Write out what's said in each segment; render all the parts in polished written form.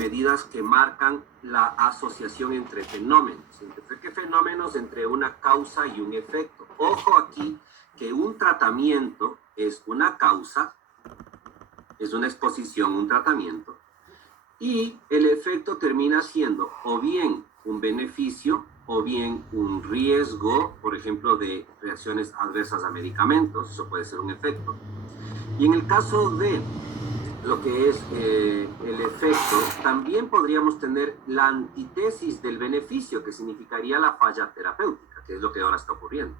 medidas que marcan la asociación entre fenómenos. ¿Entre qué fenómenos? Entre una causa y un efecto. Ojo aquí que un tratamiento es una causa, es una exposición, un tratamiento, y el efecto termina siendo o bien un beneficio o bien un riesgo, por ejemplo, de reacciones adversas a medicamentos, eso puede ser un efecto. Y en el caso de lo que es el efecto, también podríamos tener la antítesis del beneficio, que significaría la falla terapéutica, que es lo que ahora está ocurriendo.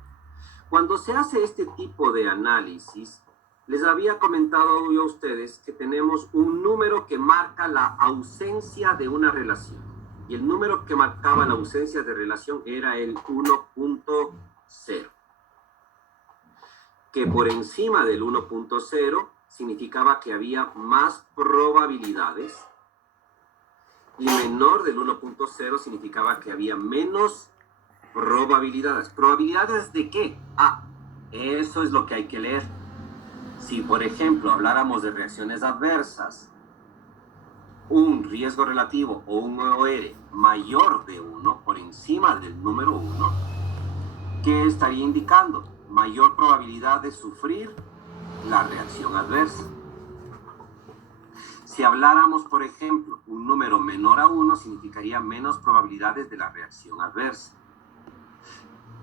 Cuando se hace este tipo de análisis, les había comentado yo a ustedes que tenemos un número que marca la ausencia de una relación. Y el número que marcaba la ausencia de relación era el 1.0. Que por encima del 1.0 significaba que había más probabilidades y menor del 1.0 significaba que había menos probabilidades. ¿Probabilidades de qué? Eso es lo que hay que leer. Si, por ejemplo, habláramos de reacciones adversas, un riesgo relativo o un OR mayor de 1, por encima del número 1, ¿qué estaría indicando? Mayor probabilidad de sufrir la reacción adversa. Si habláramos, por ejemplo, un número menor a 1, significaría menos probabilidades de la reacción adversa.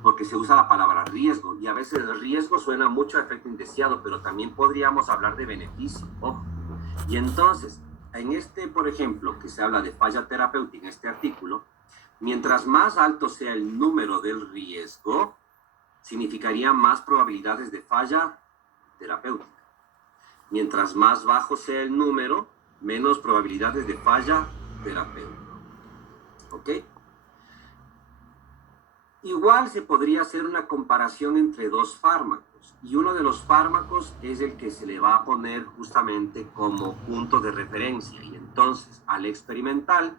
Porque se usa la palabra riesgo, y a veces el riesgo suena mucho a efecto indeseado, pero también podríamos hablar de beneficio. Ojo. Y entonces, en este, por ejemplo, que se habla de falla terapéutica en este artículo, mientras más alto sea el número del riesgo, significaría más probabilidades de falla terapéutica. Mientras más bajo sea el número, menos probabilidades de falla terapéutica. ¿Ok? Igual se podría hacer una comparación entre dos fármacos, y uno de los fármacos es el que se le va a poner justamente como punto de referencia, y entonces al experimental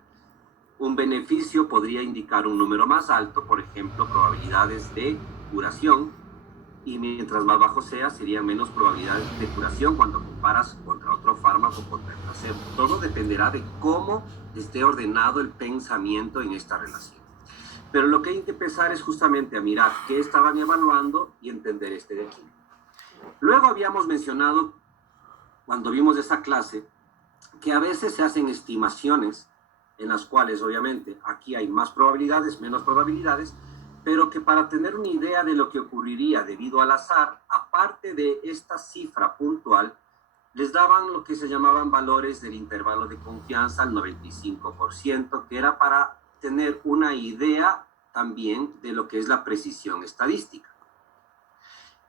un beneficio podría indicar un número más alto, por ejemplo, probabilidades de curación, y mientras más bajo sea, serían menos probabilidades de curación cuando comparas contra otro fármaco, contra el placebo. Todo dependerá de cómo esté ordenado el pensamiento en esta relación. Pero lo que hay que empezar es justamente a mirar qué estaban evaluando y entender este de aquí. Luego habíamos mencionado, cuando vimos esa clase, que a veces se hacen estimaciones en las cuales, obviamente, aquí hay más probabilidades, menos probabilidades, pero que para tener una idea de lo que ocurriría debido al azar, aparte de esta cifra puntual, les daban lo que se llamaban valores del intervalo de confianza al 95%, que era para tener una idea también de lo que es la precisión estadística.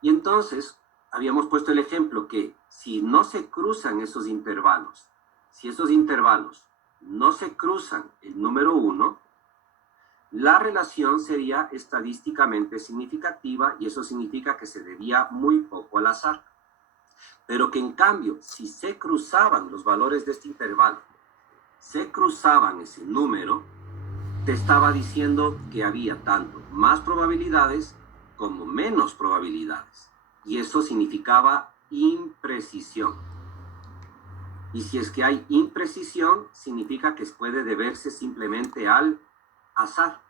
Y entonces, habíamos puesto el ejemplo que si no se cruzan esos intervalos, si esos intervalos no se cruzan el número 1, la relación sería estadísticamente significativa y eso significa que se debía muy poco al azar. Pero que en cambio, si se cruzaban los valores de este intervalo, se cruzaban ese número, te estaba diciendo que había tanto más probabilidades como menos probabilidades. Y eso significaba imprecisión. Y si es que hay imprecisión, significa que puede deberse simplemente al azar.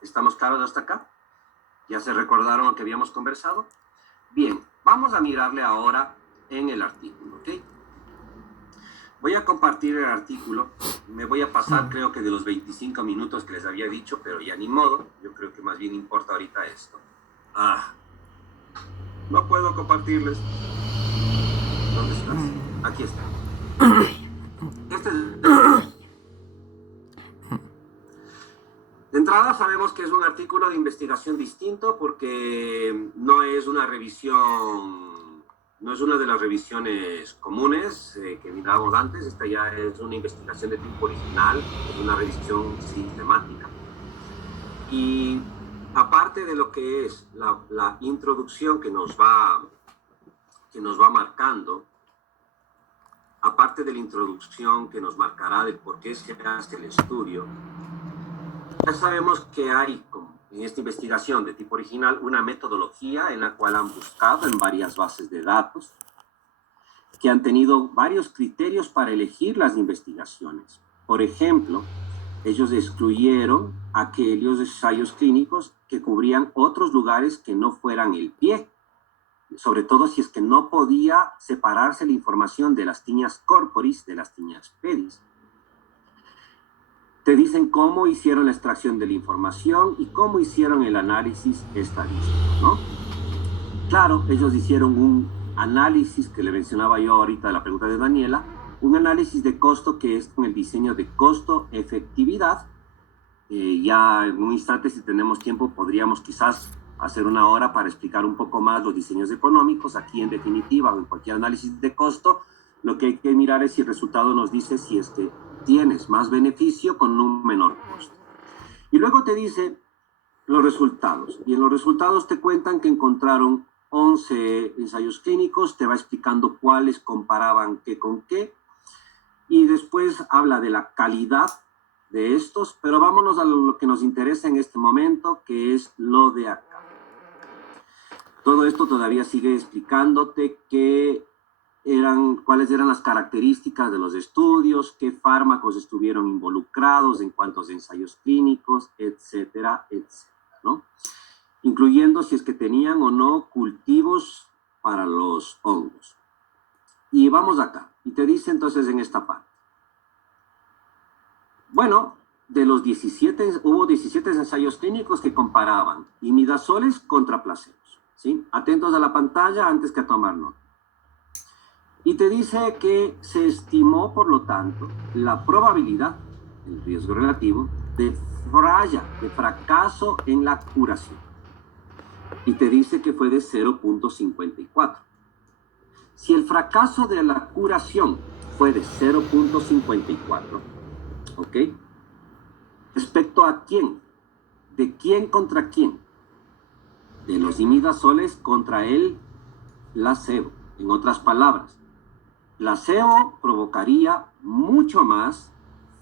¿Estamos claros hasta acá? ¿Ya se recordaron lo que habíamos conversado? Bien, vamos a mirarle ahora en el artículo, ¿ok? Voy a compartir el artículo. Me voy a pasar, creo que de los 25 minutos que les había dicho, pero ya ni modo. Yo creo que más bien importa ahorita esto. No puedo compartirles. ¿Dónde estás? Aquí está. Este es... De entrada sabemos que es un artículo de investigación distinto porque no es una revisión, no es una de las revisiones comunes que mirábamos antes. Esta ya es una investigación de tipo original, es una revisión sistemática. Y aparte de lo que es la introducción que nos va marcando, aparte de la introducción que nos marcará de por qué se hace el estudio, ya sabemos que hay en esta investigación de tipo original una metodología en la cual han buscado en varias bases de datos que han tenido varios criterios para elegir las investigaciones. Por ejemplo, ellos excluyeron aquellos ensayos clínicos que cubrían otros lugares que no fueran el pie, sobre todo si es que no podía separarse la información de las tiñas corporis de las tiñas pedis. Te dicen cómo hicieron la extracción de la información y cómo hicieron el análisis estadístico, ¿no? Claro, ellos hicieron un análisis que le mencionaba yo ahorita de la pregunta de Daniela, un análisis de costo que es con el diseño de costo-efectividad. Ya en un instante, si tenemos tiempo, podríamos quizás hacer una hora para explicar un poco más los diseños económicos. Aquí, en definitiva, o en cualquier análisis de costo, lo que hay que mirar es si el resultado nos dice si es que tienes más beneficio con un menor costo. Y luego te dice los resultados. Y en los resultados te cuentan que encontraron 11 ensayos clínicos, te va explicando cuáles comparaban qué con qué. Y después habla de la calidad de estos, pero vámonos a lo que nos interesa en este momento, que es lo de acá. Todo esto todavía sigue explicándote cuáles eran las características de los estudios, qué fármacos estuvieron involucrados, en cuántos ensayos clínicos, etcétera, etcétera, ¿no? Incluyendo si es que tenían o no cultivos para los hongos. Y vamos acá, y te dice entonces en esta parte. Bueno, de los 17, hubo 17 ensayos clínicos que comparaban imidazoles contra placebos, ¿sí? Atentos a la pantalla antes que a tomar nota. Y te dice que se estimó, por lo tanto, la probabilidad, el riesgo relativo, de fracaso en la curación. Y te dice que fue de 0.54. Si el fracaso de la curación fue de 0.54, ¿ok? ¿Respecto a quién? ¿De quién contra quién? De los imidazoles contra el placebo. En otras palabras, placebo provocaría mucho más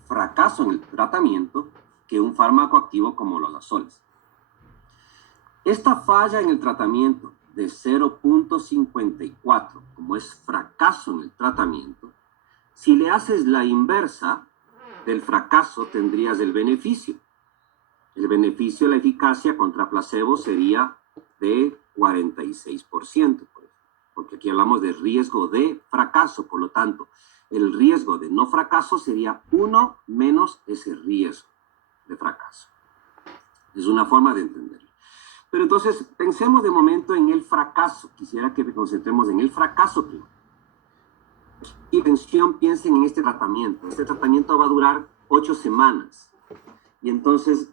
fracaso en el tratamiento que un fármaco activo como los azoles. Esta falla en el tratamiento de 0.54, como es fracaso en el tratamiento, si le haces la inversa del fracaso, tendrías el beneficio. El beneficio de la eficacia contra placebo sería de 46%, porque aquí hablamos de riesgo de fracaso, por lo tanto, el riesgo de no fracaso sería 1 menos ese riesgo de fracaso. Es una forma de entenderlo. Pero entonces, pensemos de momento en el fracaso. Quisiera que nos concentremos en el fracaso primero. Y atención, piensen en este tratamiento. Este tratamiento va a durar 8 semanas. Y entonces,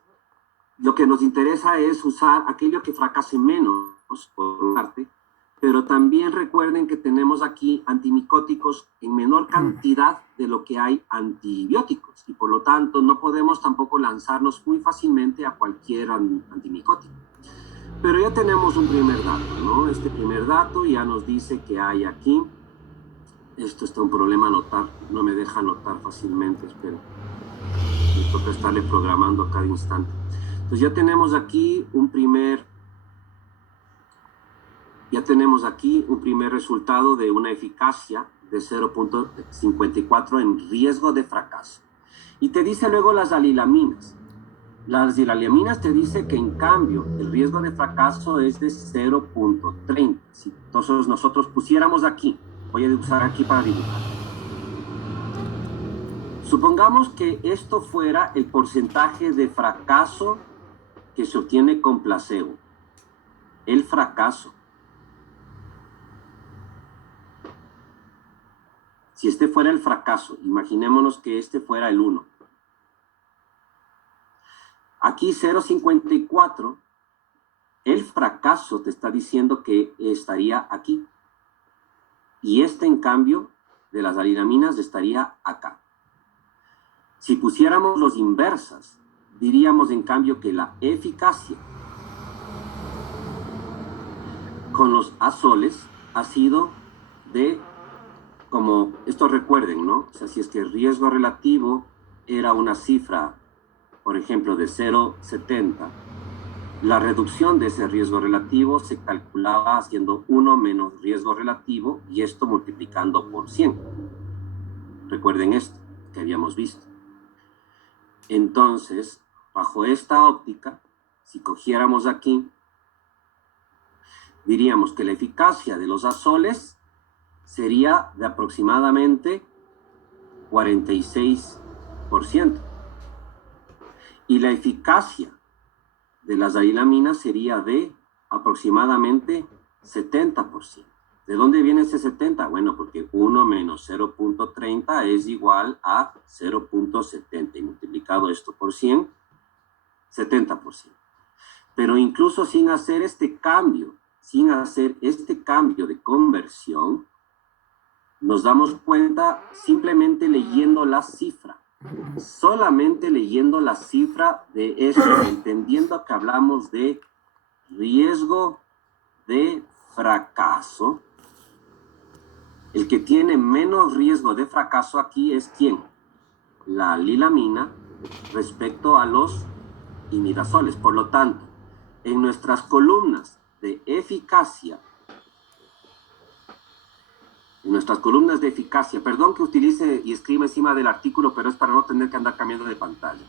lo que nos interesa es usar aquello que fracase menos, por una parte, pero también recuerden que tenemos aquí antimicóticos en menor cantidad de lo que hay antibióticos. Y por lo tanto, no podemos tampoco lanzarnos muy fácilmente a cualquier antimicótico. Pero ya tenemos un primer dato, ¿no? Este primer dato ya nos dice que hay aquí. Esto está un problema anotar, no me deja anotar fácilmente, espero. Me toca estarle programando a cada instante. Entonces ya tenemos aquí un primer resultado de una eficacia de 0.54 en riesgo de fracaso. Y te dice luego las alilaminas. Las dilaliaminas te dice que en cambio el riesgo de fracaso es de 0.30. Si entonces nosotros pusiéramos aquí, voy a usar aquí para dibujar. Supongamos que esto fuera el porcentaje de fracaso que se obtiene con placebo. El fracaso. Si este fuera el fracaso, imaginémonos que este fuera el 1. Aquí 0.54, el fracaso te está diciendo que estaría aquí. Y este, en cambio, de las alilaminas estaría acá. Si pusiéramos los inversas, diríamos, en cambio, que la eficacia con los azoles ha sido de, como, esto recuerden, ¿no? O sea, si es que el riesgo relativo era una cifra, por ejemplo, de 0.70, La reducción de ese riesgo relativo se calculaba haciendo 1 menos riesgo relativo y esto multiplicando por 100. Recuerden esto que habíamos visto. Entonces, bajo esta óptica, si cogiéramos aquí, diríamos que la eficacia de los azoles sería de aproximadamente 46%. Y la eficacia de las darilaminas sería de aproximadamente 70%. ¿De dónde viene ese 70? Bueno, porque 1 menos 0.30 es igual a 0.70 y multiplicado esto por 100, 70%. Pero incluso sin hacer este cambio de conversión, nos damos cuenta simplemente leyendo la cifra. Solamente leyendo la cifra de esto, entendiendo que hablamos de riesgo de fracaso. El que tiene menos riesgo de fracaso aquí es ¿quién? La alilamina respecto a los imidazoles. Por lo tanto, en nuestras columnas de eficacia, perdón que utilice y escriba encima del artículo, pero es para no tener que andar cambiando de pantalla.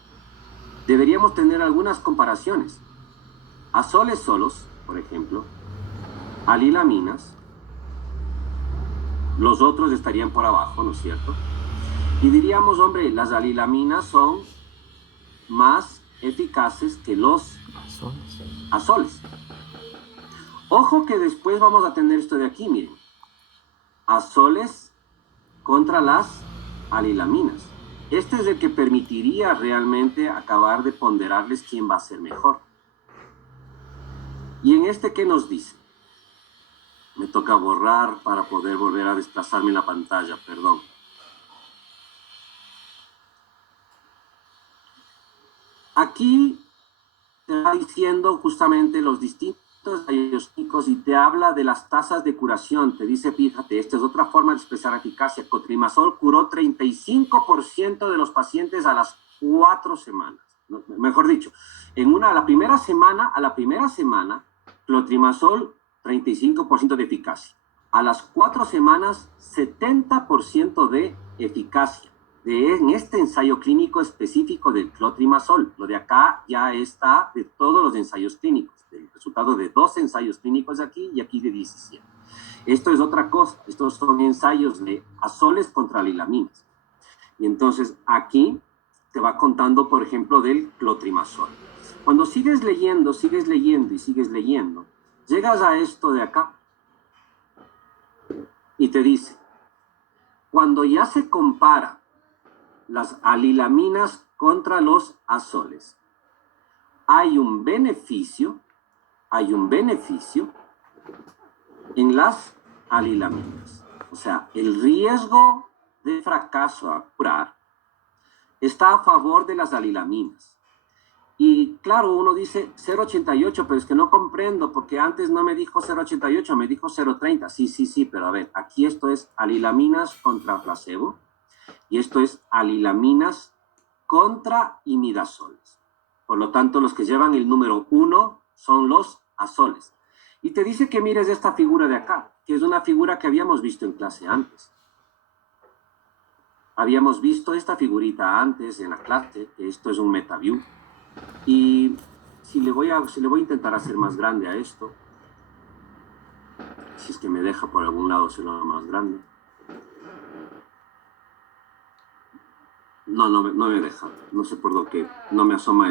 Deberíamos tener algunas comparaciones. Azoles solos, por ejemplo, alilaminas, los otros estarían por abajo, ¿no es cierto? Y diríamos, hombre, las alilaminas son más eficaces que los azoles. Ojo que después vamos a tener esto de aquí, miren. Azoles contra las alilaminas. Este es el que permitiría realmente acabar de ponderarles quién va a ser mejor. Y en este, ¿qué nos dice? Me toca borrar para poder volver a desplazarme en la pantalla, perdón. Aquí te va diciendo justamente los distintos ensayos clínicos y te habla de las tasas de curación. Te dice, fíjate, esta es otra forma de expresar eficacia. Clotrimazol curó 35% de los pacientes a las 4 semanas. No, mejor dicho, a la primera semana, clotrimazol 35% de eficacia. A las 4 semanas, 70% de eficacia. En este ensayo clínico específico del clotrimazol. Lo de acá ya está de todos los ensayos clínicos. El resultado de 2 ensayos clínicos de aquí y aquí de 17. Esto es otra cosa. Estos son ensayos de azoles contra alilaminas. Y entonces aquí te va contando, por ejemplo, del clotrimazol. Cuando sigues leyendo, llegas a esto de acá y te dice, cuando ya se compara las alilaminas contra los azoles, hay un beneficio en las alilaminas. O sea, el riesgo de fracaso a curar está a favor de las alilaminas. Y claro, uno dice 0,88, pero es que no comprendo, porque antes no me dijo 0,88, me dijo 0,30. Sí, pero a ver, aquí esto es alilaminas contra placebo, y esto es alilaminas contra imidazoles. Por lo tanto, los que llevan el número 1 son los azoles. Y te dice que mires esta figura de acá, que es una figura que habíamos visto en clase antes. Habíamos visto esta figurita antes en la clase, que esto es un MetaView. Y si le voy a intentar hacer más grande a esto, si es que me deja por algún lado hacerlo más grande. No me deja. No sé por lo que no me asoma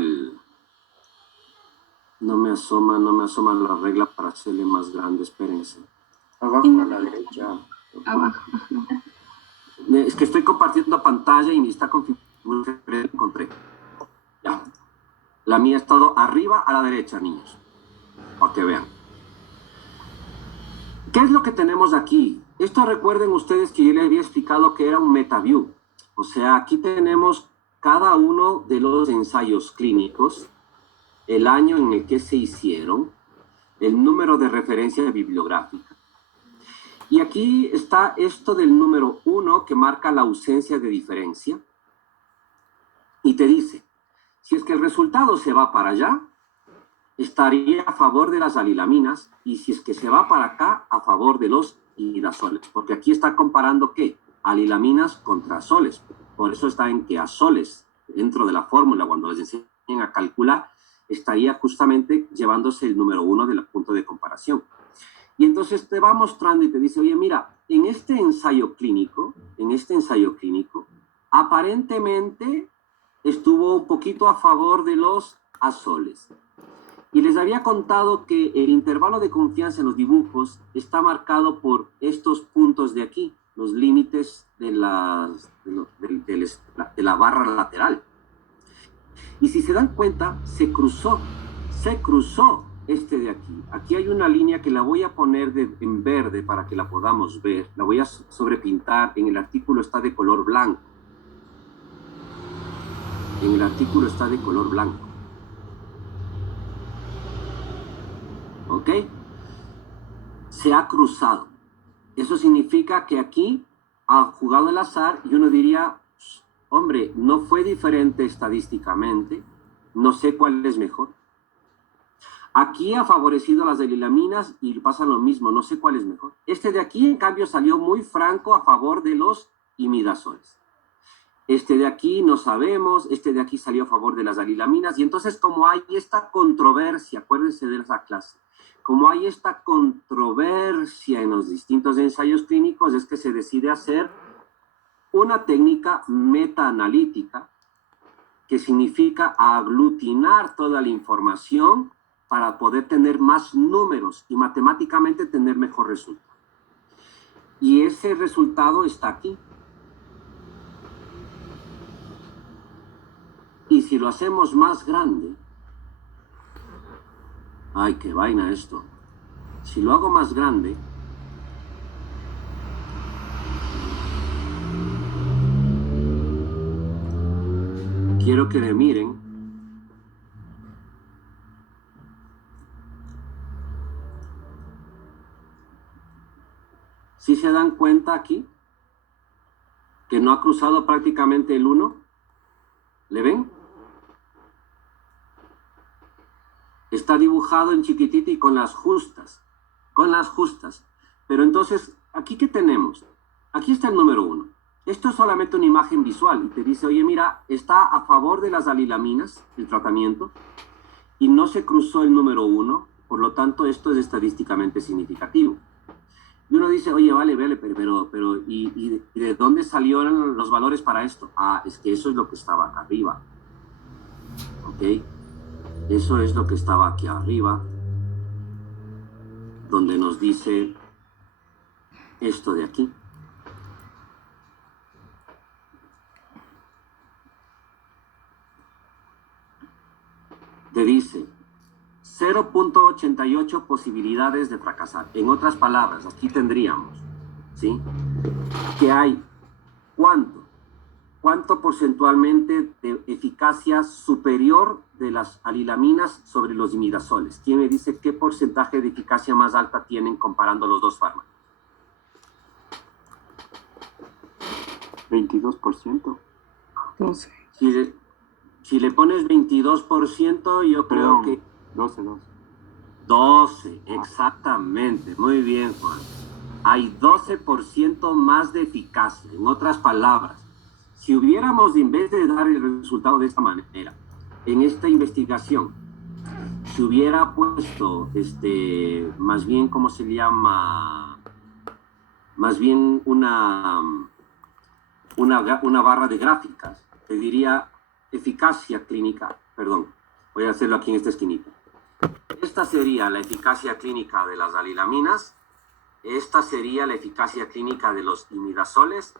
la regla para hacerle más grande. Espérense. Abajo a la derecha. Abajo. Es que estoy compartiendo pantalla y está configurado. Encontré. Ya. La mía ha estado arriba a la derecha, niños. Para que vean. ¿Qué es lo que tenemos aquí? Esto recuerden ustedes que yo les había explicado que era un MetaView. O sea, aquí tenemos cada uno de los ensayos clínicos, el año en el que se hicieron, el número de referencia bibliográfica. Y aquí está esto del número 1 que marca la ausencia de diferencia. Y te dice, si es que el resultado se va para allá, estaría a favor de las alilaminas, y si es que se va para acá, a favor de los imidazoles, porque aquí está comparando ¿qué? Alilaminas contra azoles. Por eso está en que azoles, dentro de la fórmula, cuando les enseñen a calcular, estaría justamente llevándose el número 1 del punto de comparación. Y entonces te va mostrando y te dice, oye, mira, en este ensayo clínico, aparentemente estuvo un poquito a favor de los azoles. Y les había contado que el intervalo de confianza en los dibujos está marcado por estos puntos de aquí, los límites de la barra lateral. Y si se dan cuenta, se cruzó este de aquí. Aquí hay una línea que la voy a poner en verde para que la podamos ver. La voy a sobrepintar. En el artículo está de color blanco. ¿Ok? Se ha cruzado. Eso significa que aquí ha jugado el azar y uno diría, hombre, no fue diferente estadísticamente, no sé cuál es mejor. Aquí ha favorecido las alilaminas y pasa lo mismo, no sé cuál es mejor. Este de aquí, en cambio, salió muy franco a favor de los imidazoles. Este de aquí no sabemos, este de aquí salió a favor de las alilaminas, y entonces como hay esta controversia, acuérdense de esa clase, como hay esta controversia en los distintos ensayos clínicos, es que se decide hacer una técnica metaanalítica, que significa aglutinar toda la información para poder tener más números y matemáticamente tener mejor resultado. Y ese resultado está aquí. Y si lo hacemos más grande, ay, qué vaina esto. Si lo hago más grande, quiero que me miren. ¿Sí se dan cuenta aquí? Que no ha cruzado prácticamente el 1. ¿Le ven? Está dibujado en chiquitito y con las justas. Pero entonces, ¿aquí qué tenemos? Aquí está el número 1. Esto es solamente una imagen visual y te dice, oye, mira, está a favor de las alilaminas, el tratamiento, y no se cruzó el número 1, por lo tanto, esto es estadísticamente significativo. Y uno dice, oye, vale, pero ¿y de dónde salieron los valores para esto? Ah, es que eso es lo que estaba acá arriba. ¿Ok? Eso es lo que estaba aquí arriba, donde nos dice esto de aquí. Te dice 0.88 posibilidades de fracasar. En otras palabras, aquí tendríamos, ¿sí? Que hay ¿cuánto porcentualmente de eficacia superior de las alilaminas sobre los imidazoles? ¿Quién me dice qué porcentaje de eficacia más alta tienen comparando los dos fármacos? 22%. 12. Si le pones 22%, yo creo que... 12, exactamente. Muy bien, Juan. Hay 12% más de eficacia. En otras palabras, si hubiéramos, en vez de dar el resultado de esta manera, en esta investigación, se hubiera puesto, más bien, ¿cómo se llama? Más bien una barra de gráficas. Te diría eficacia clínica, perdón, voy a hacerlo aquí en esta esquinita. Esta sería la eficacia clínica de las alilaminas, esta sería la eficacia clínica de los imidazoles,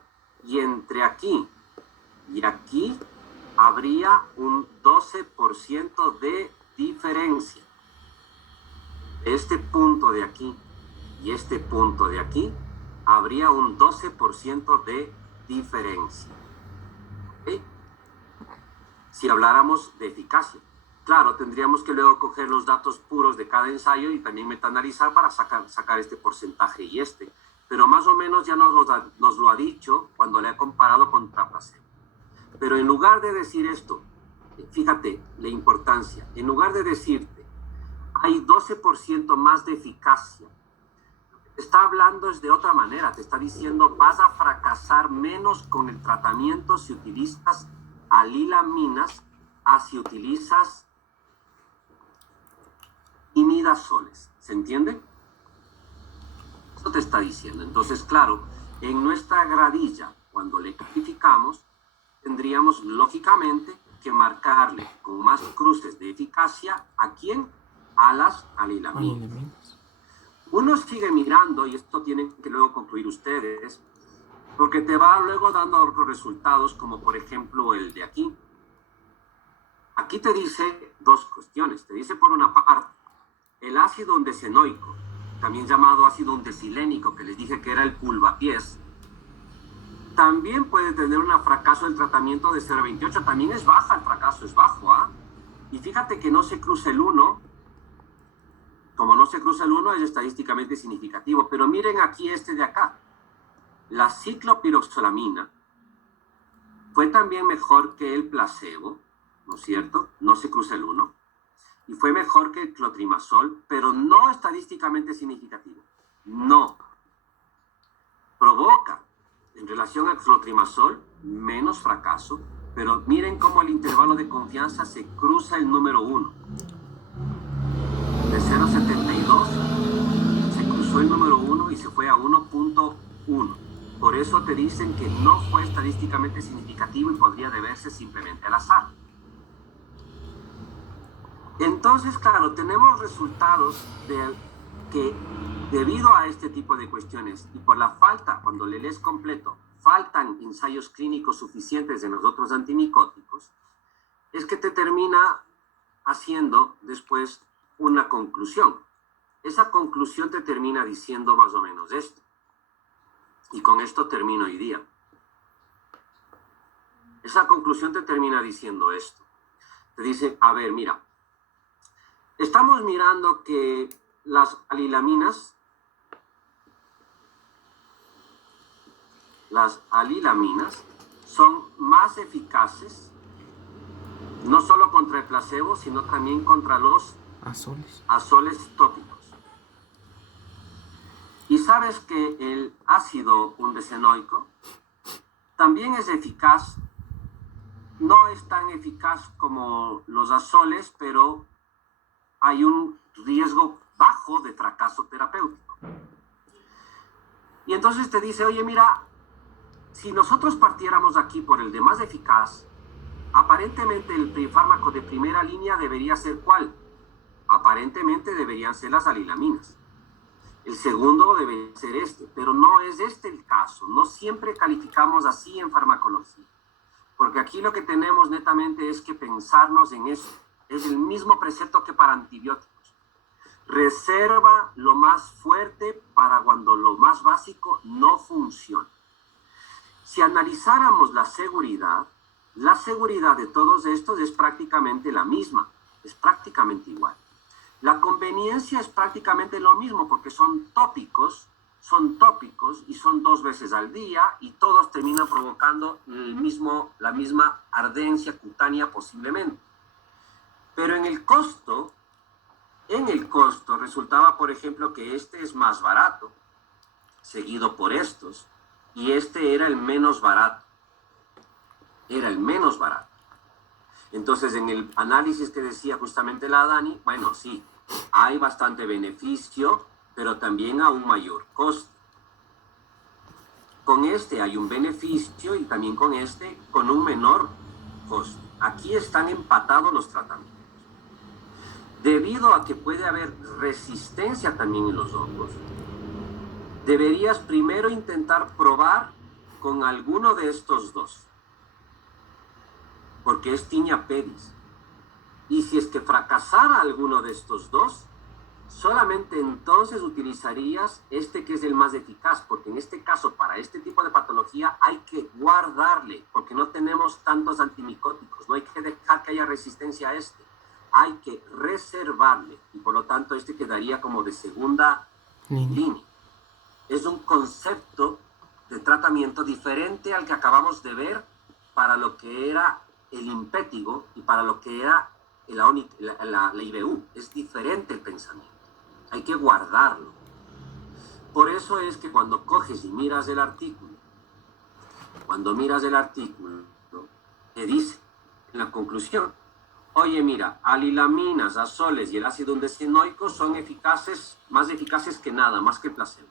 y entre aquí y aquí habría un 12% de diferencia. Este punto de aquí y este punto de aquí habría un 12% de diferencia. ¿Okay? Si habláramos de eficacia. Claro, tendríamos que luego coger los datos puros de cada ensayo y también metaanalizar para sacar este porcentaje y este. Pero más o menos ya nos lo ha dicho cuando le ha comparado contra placebo. Pero en lugar de decir esto, fíjate la importancia, en lugar de decirte, hay 12% más de eficacia. Está hablando es de otra manera, te está diciendo vas a fracasar menos con el tratamiento si utilizas alilaminas a si utilizas imidazoles. ¿Se entiende? Eso te está diciendo. Entonces, claro, en nuestra gradilla, cuando le calificamos, tendríamos lógicamente que marcarle con más cruces de eficacia ¿a quién? A las alilaminas. Uno sigue mirando, y esto tienen que luego concluir ustedes, porque te va luego dando otros resultados, como por ejemplo el de aquí. Aquí te dice dos cuestiones. Te dice por una parte, el ácido ondesenoico, también llamado ácido ondesilénico, que les dije que era el pulvapiés, también puede tener un fracaso del tratamiento de 0,28. También es baja el fracaso, es bajo, ¿ah? Y fíjate que no se cruza el 1. Como no se cruza el 1, es estadísticamente significativo. Pero miren aquí este de acá. La ciclopiroxalamina fue también mejor que el placebo, ¿no es cierto? No se cruza el 1. Y fue mejor que el clotrimazol, pero no estadísticamente significativo. No. Provoca, en relación al clotrimazol, menos fracaso, pero miren cómo el intervalo de confianza se cruza el número 1. De 0,72 se cruzó el número 1 y se fue a 1,1. Por eso te dicen que no fue estadísticamente significativo y podría deberse simplemente al azar. Entonces, claro, tenemos resultados que debido a este tipo de cuestiones y por la falta, cuando le lees completo, faltan ensayos clínicos suficientes de los otros antimicóticos, es que te termina haciendo después una conclusión. Esa conclusión te termina diciendo más o menos esto. Y con esto termino hoy día. Esa conclusión te termina diciendo esto. Te dice, a ver, mira, estamos mirando que las alilaminas son más eficaces no solo contra el placebo, sino también contra los azoles tópicos. Y sabes que el ácido undesenoico también es eficaz, no es tan eficaz como los azoles, pero hay un riesgo bajo de fracaso terapéutico. Y entonces te dice, oye, mira, si nosotros partiéramos aquí por el de más eficaz, aparentemente el fármaco de primera línea debería ser ¿cuál? Aparentemente deberían ser las alilaminas. El segundo debe ser este, pero no es este el caso. No siempre calificamos así en farmacología. Porque aquí lo que tenemos netamente es que pensarnos en eso. Es el mismo precepto que para antibióticos. Reserva lo más fuerte para cuando lo más básico no funciona. Si analizáramos la seguridad de todos estos es prácticamente la misma. Es prácticamente igual. La conveniencia es prácticamente lo mismo porque son tópicos y son 2 veces al día y todos terminan provocando la misma ardencia cutánea posiblemente. Pero en el costo resultaba, por ejemplo, que este es más barato, seguido por estos, y este era el menos barato. Era el menos barato. Entonces, en el análisis que decía justamente la Dani, bueno, sí, hay bastante beneficio, pero también a un mayor costo. Con este hay un beneficio y también con este con un menor costo. Aquí están empatados los tratamientos. Debido a que puede haber resistencia también en los hongos, deberías primero intentar probar con alguno de estos dos. Porque es Tinea pedis. Y si es que fracasara alguno de estos dos, solamente entonces utilizarías este que es el más eficaz, porque en este caso, para este tipo de patología, hay que guardarle, porque no tenemos tantos antimicóticos, no hay que dejar que haya resistencia a este, hay que reservarle, y por lo tanto este quedaría como de segunda línea. Es un concepto de tratamiento diferente al que acabamos de ver para lo que era el impétigo y para lo que era la IBU, es diferente el pensamiento. Hay que guardarlo. Por eso es que cuando coges y miras el artículo, te dice en la conclusión, oye, mira, alilaminas, azoles y el ácido undecinoico son más eficaces que nada, más que placebo.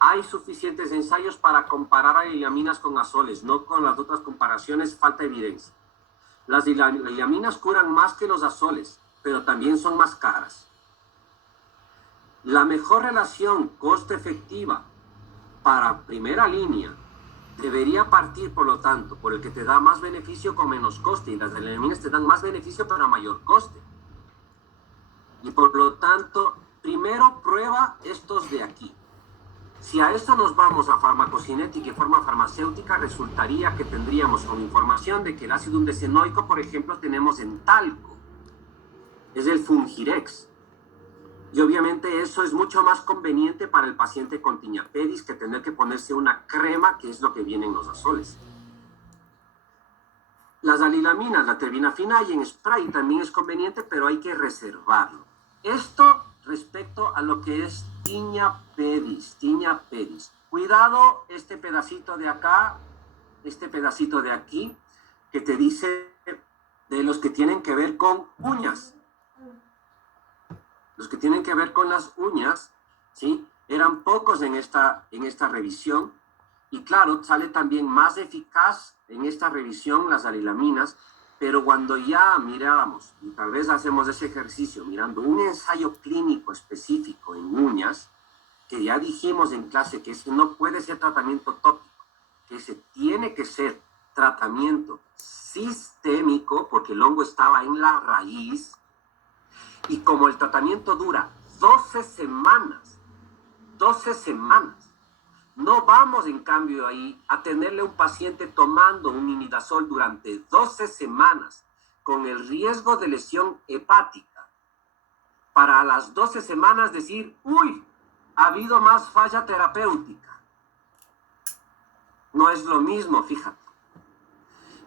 Hay suficientes ensayos para comparar alilaminas con azoles, no con las otras comparaciones, falta evidencia. Las alilaminas curan más que los azoles, pero también son más caras. La mejor relación coste-efectiva para primera línea debería partir, por lo tanto, por el que te da más beneficio con menos coste, y las alilaminas te dan más beneficio pero a mayor coste. Y por lo tanto, primero prueba estos de aquí. Si a esto nos vamos a farmacocinética y forma farmacéutica, resultaría que tendríamos con información de que el ácido undecinoico, por ejemplo, tenemos en talco. Es el Fungirex. Y obviamente eso es mucho más conveniente para el paciente con tinea pedis que tener que ponerse una crema, que es lo que viene en los azoles. Las alilaminas, la terbinafina y en spray también es conveniente, pero hay que reservarlo. Esto respecto a lo que es tinea pedis. Cuidado este pedacito de acá, este pedacito de aquí, que te dice de los que tienen que ver con uñas. Los que tienen que ver con las uñas, ¿sí? Eran pocos en esta revisión. Y claro, sale también más eficaz en esta revisión las alilaminas, pero cuando ya miramos, y tal vez hacemos ese ejercicio mirando un ensayo clínico específico en uñas, que ya dijimos en clase que ese no puede ser tratamiento tópico, que ese tiene que ser tratamiento sistémico, porque el hongo estaba en la raíz, y como el tratamiento dura 12 semanas, no vamos en cambio ahí a tenerle a un paciente tomando un imidazol durante 12 semanas con el riesgo de lesión hepática. Para a las 12 semanas decir, uy, ha habido más falla terapéutica. No es lo mismo, fíjate.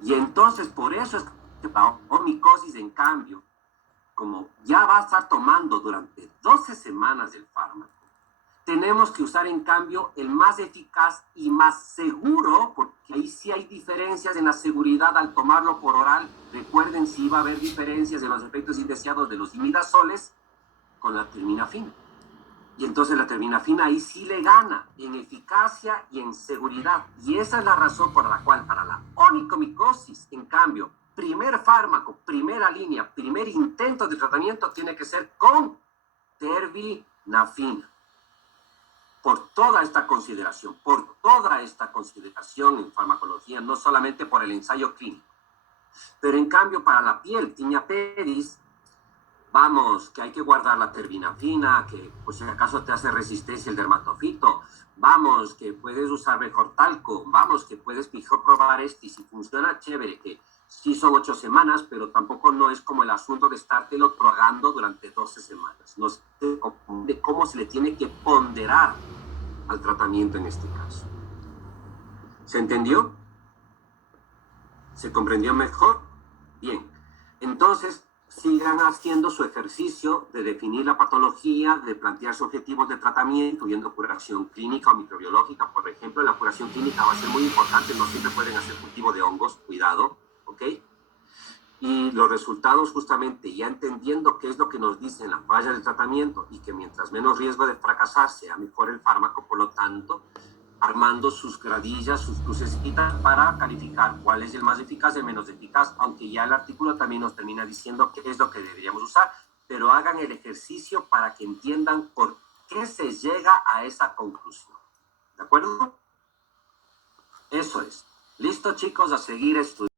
Y entonces por eso es que la omicosis, en cambio, como ya va a estar tomando durante 12 semanas el fármaco, tenemos que usar en cambio el más eficaz y más seguro, porque ahí sí hay diferencias en la seguridad al tomarlo por oral. Recuerden, si iba a haber diferencias en los efectos indeseados de los imidazoles con la terbinafina. Y entonces la terbinafina ahí sí le gana en eficacia y en seguridad. Y esa es la razón por la cual para la onicomicosis, en cambio, primer fármaco, primera línea, primer intento de tratamiento tiene que ser con terbinafina. Por toda esta consideración en farmacología, no solamente por el ensayo clínico. Pero en cambio para la piel, tinea pedis, vamos, que hay que guardar la terbinafina, que pues si acaso te hace resistencia el dermatofito, vamos, que puedes usar mejor talco, vamos, que puedes mejor probar y si funciona, chévere, que sí son 8 semanas, pero tampoco no es como el asunto de estártelo tragando durante 12 semanas. No sé de cómo se le tiene que ponderar al tratamiento en este caso. ¿Se entendió? ¿Se comprendió mejor? Bien. Entonces, sigan haciendo su ejercicio de definir la patología, de plantearse objetivos de tratamiento, incluyendo curación clínica o microbiológica. Por ejemplo, la curación clínica va a ser muy importante, no siempre pueden hacer cultivo de hongos, cuidado, ¿ok? Y los resultados, justamente, ya entendiendo qué es lo que nos dice la falla del tratamiento y que mientras menos riesgo de fracasar sea mejor el fármaco, por lo tanto, armando sus gradillas, sus crucecitas para calificar cuál es el más eficaz y el menos eficaz, aunque ya el artículo también nos termina diciendo qué es lo que deberíamos usar, pero hagan el ejercicio para que entiendan por qué se llega a esa conclusión. ¿De acuerdo? Eso es. Listo, chicos, a seguir estudiando.